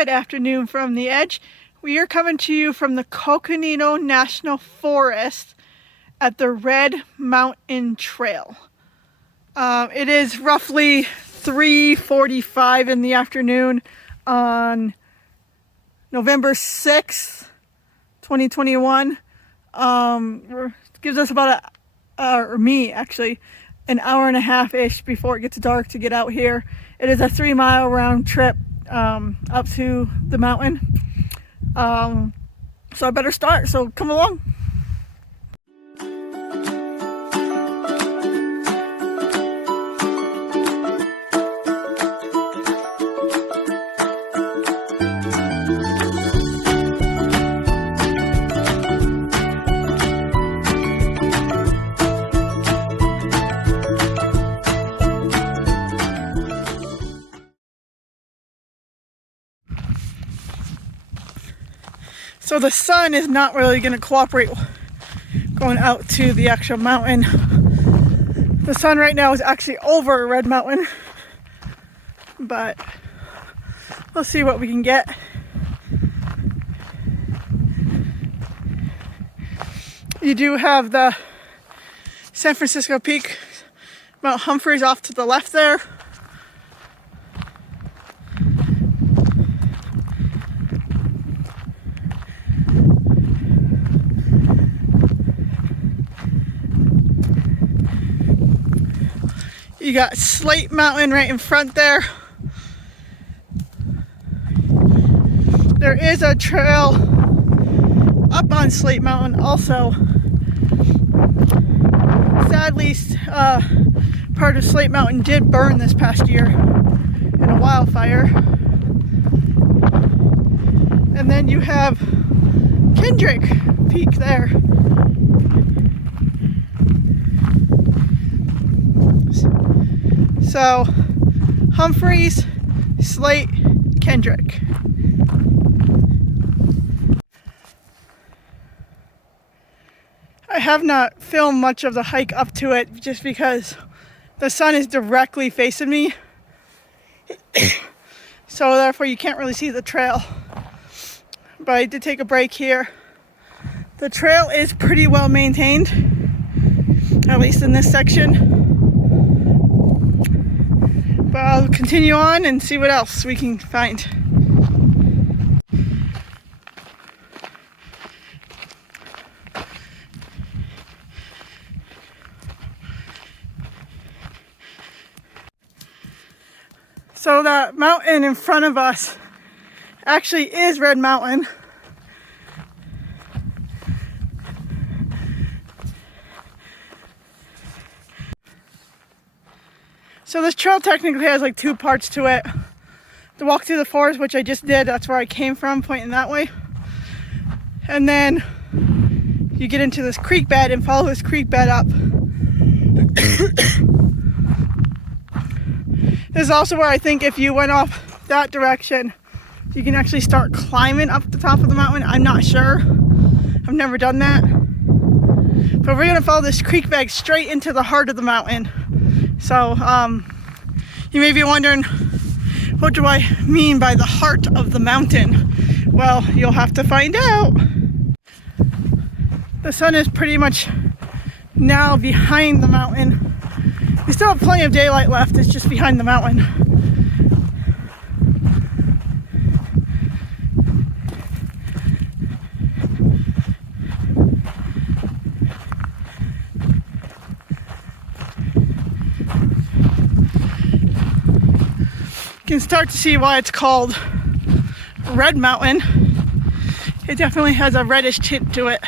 Good afternoon from the edge. We are coming to you from the Coconino National Forest at the Red Mountain Trail. It is roughly 3:45 in the afternoon on November 6th, 2021. Gives us about an hour and a half-ish before it gets dark to get out here. It is a 3-mile round trip up to the mountain. So I better start, so come along. So the sun is not really going to cooperate going out to the actual mountain. The sun right now is actually over Red Mountain, but we'll see what we can get. You do have the San Francisco Peak, Mount Humphreys off to the left there. You got Slate Mountain right in front there. There is a trail up on Slate Mountain also. Sadly, part of Slate Mountain did burn this past year in a wildfire. And then you have Kendrick Peak there. So, Humphreys, Slate, Kendrick. I have not filmed much of the hike up to it just because the sun is directly facing me. So therefore you can't really see the trail. But I did take a break here. The trail is pretty well maintained, at least in this section. But I'll continue on and see what else we can find. So that mountain in front of us actually is Red Mountain. So this trail technically has like 2 parts to it. The walk through the forest, which I just did, that's where I came from, pointing that way. And then you get into this creek bed and follow this creek bed up. This is also where I think if you went off that direction, you can actually start climbing up the top of the mountain. I'm not sure. I've never done that. But we're gonna follow this creek bed straight into the heart of the mountain. So, you may be wondering, what do I mean by the heart of the mountain? Well, you'll have to find out. The sun is pretty much now behind the mountain. We still have plenty of daylight left, it's just behind the mountain. You can start to see why it's called Red Mountain. It definitely has a reddish tint to it.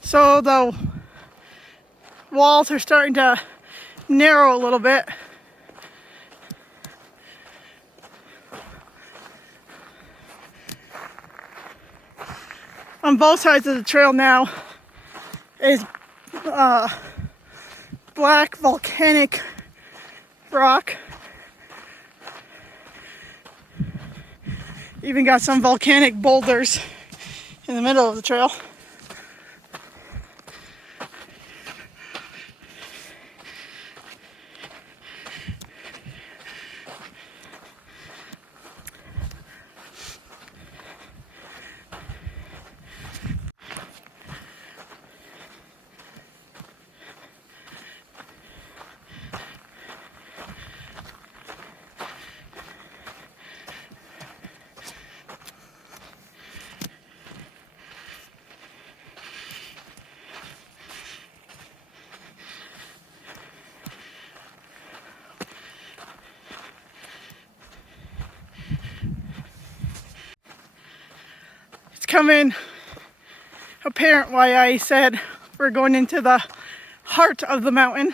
So the walls are starting to narrow a little bit. On both sides of the trail now, is black volcanic rock. Even got some volcanic boulders in the middle of the trail. Coming apparent why I said we're going into the heart of the mountain.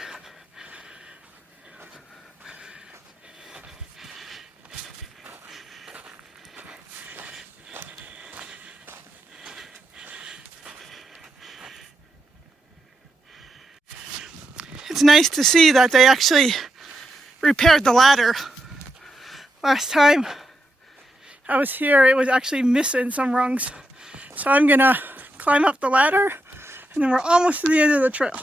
It's nice to see that they actually repaired the ladder. Last time I was here, it was actually missing some rungs. So I'm gonna climb up the ladder and then we're almost to the end of the trail.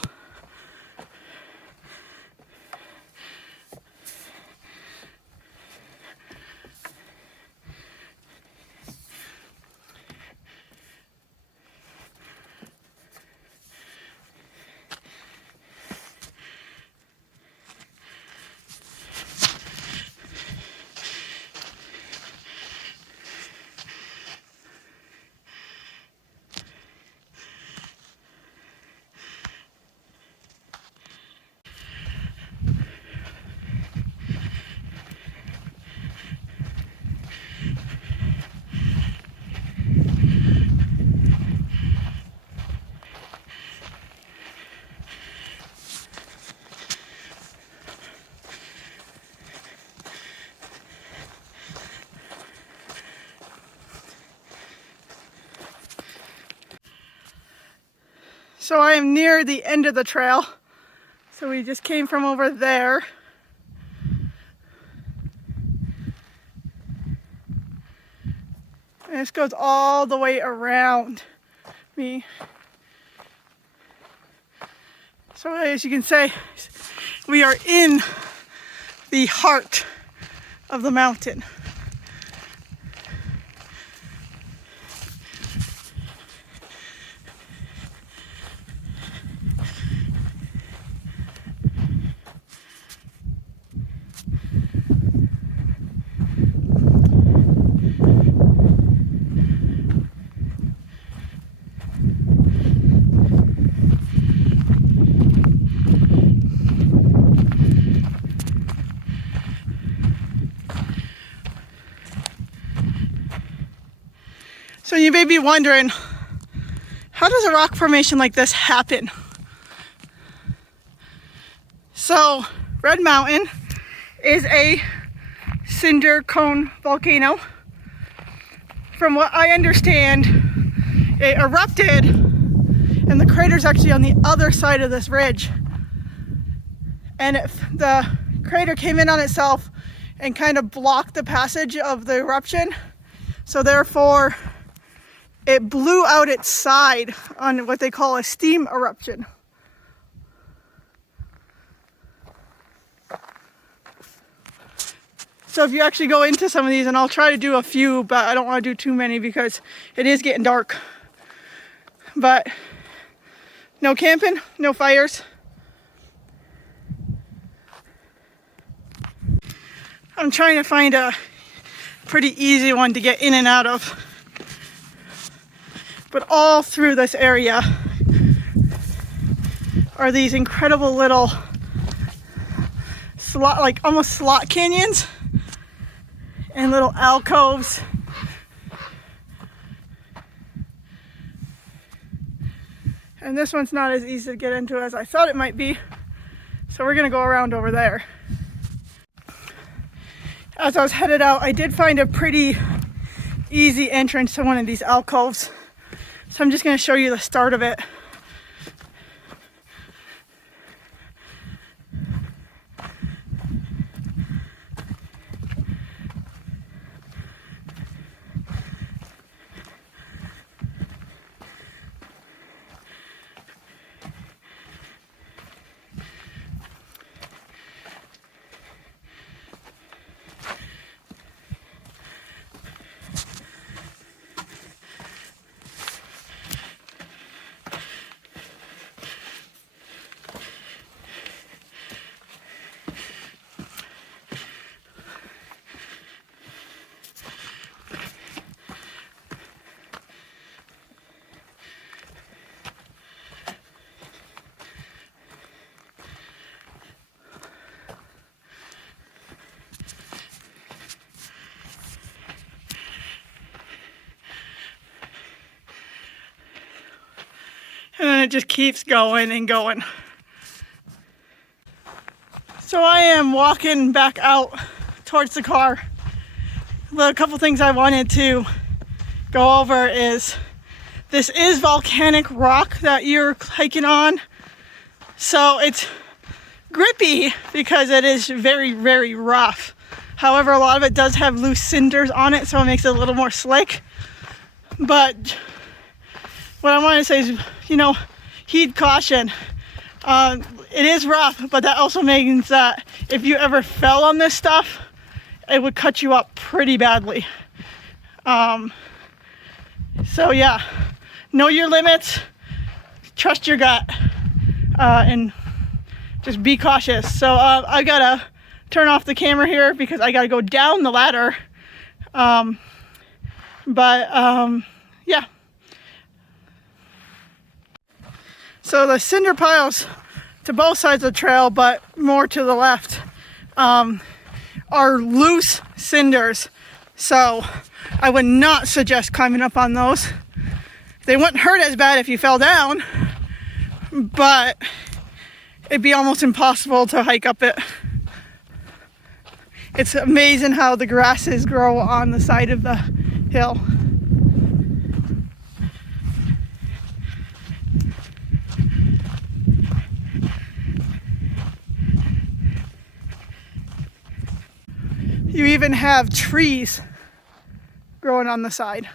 So I am near the end of the trail. So we just came from over there. And this goes all the way around me. So as you can say, we are in the heart of the mountain. So you may be wondering, how does a rock formation like this happen? So Red Mountain is a cinder cone volcano. From what I understand, it erupted and the crater's actually on the other side of this ridge. And the crater came in on itself and kind of blocked the passage of the eruption. So therefore, it blew out its side on what they call a steam eruption. So if you actually go into some of these, and I'll try to do a few, but I don't want to do too many because it is getting dark. But no camping, no fires. I'm trying to find a pretty easy one to get in and out of. But all through this area are these incredible little slot, like almost slot canyons and little alcoves. And this one's not as easy to get into as I thought it might be. So we're gonna go around over there. As I was headed out, I did find a pretty easy entrance to one of these alcoves. So I'm just going to show you the start of it. And then it just keeps going and going. So I am walking back out towards the car. The couple things I wanted to go over is this is volcanic rock that you're hiking on. So it's grippy because it is very, very rough. However, a lot of it does have loose cinders on it, so it makes it a little more slick. But what I want to say is, you know, heed caution. It is rough, but that also means that if you ever fell on this stuff, it would cut you up pretty badly. So yeah, know your limits, trust your gut, and just be cautious. So I gotta turn off the camera here because I gotta go down the ladder. Yeah. So the cinder piles to both sides of the trail, but more to the left, are loose cinders. So I would not suggest climbing up on those. They wouldn't hurt as bad if you fell down, but it'd be almost impossible to hike up it. It's amazing how the grasses grow on the side of the hill. You even have trees growing on the side.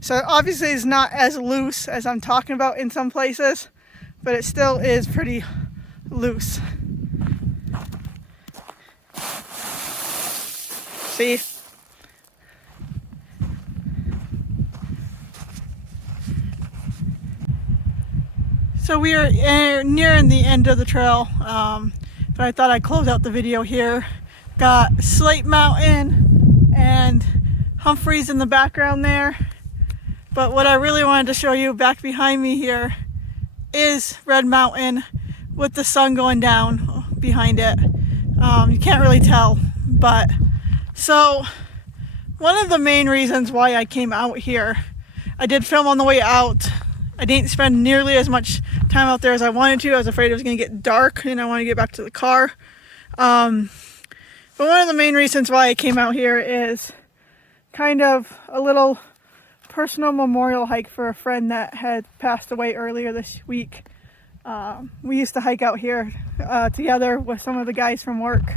So obviously it's not as loose as I'm talking about in some places, but it still is pretty loose. See? So we are nearing the end of the trail, but I thought I'd close out the video here. Got Slate Mountain and Humphreys in the background there. But what I really wanted to show you back behind me here is Red Mountain with the sun going down behind it. You can't really tell, but so one of the main reasons why I came out here, I did film on the way out. I didn't spend nearly as much time out there as I wanted to. I was afraid it was going to get dark and I wanted to get back to the car. But one of the main reasons why I came out here is kind of a little personal memorial hike for a friend that had passed away earlier this week. We used to hike out here together with some of the guys from work.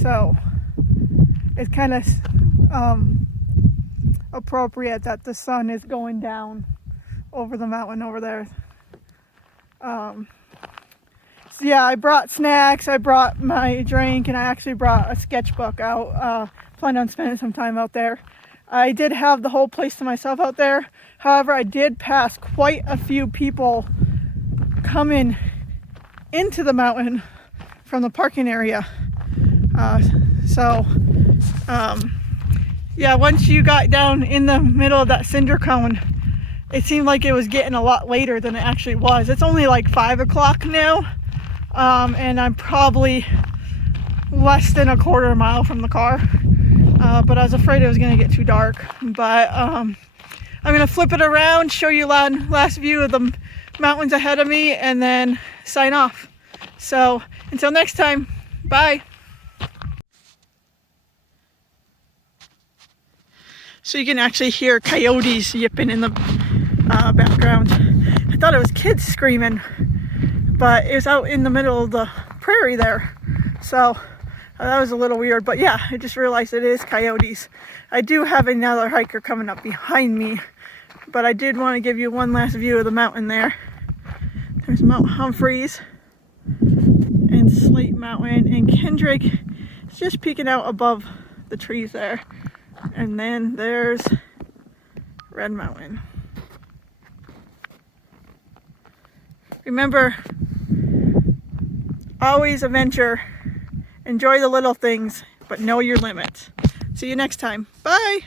So it's kind of appropriate that the sun is going down over the mountain over there. So yeah, I brought snacks, I brought my drink, and I actually brought a sketchbook out. Planned on spending some time out there. I did have the whole place to myself out there. However, I did pass quite a few people coming into the mountain from the parking area. Yeah, once you got down in the middle of that cinder cone, it seemed like it was getting a lot later than it actually was. It's only like 5 o'clock now. And I'm probably less than a quarter mile from the car, but I was afraid it was going to get too dark. But I'm going to flip it around, show you last view of the mountains ahead of me, and then sign off. So until next time, bye. So you can actually hear coyotes yipping in the background. I thought it was kids screaming, but it was out in the middle of the prairie there. So that was a little weird, but yeah, I just realized it is coyotes. I do have another hiker coming up behind me, but I did want to give you one last view of the mountain there. There's Mount Humphreys and Slate Mountain, and Kendrick is just peeking out above the trees there. And then there's Red Mountain. Remember, always adventure, enjoy the little things, but know your limits. See you next time. Bye.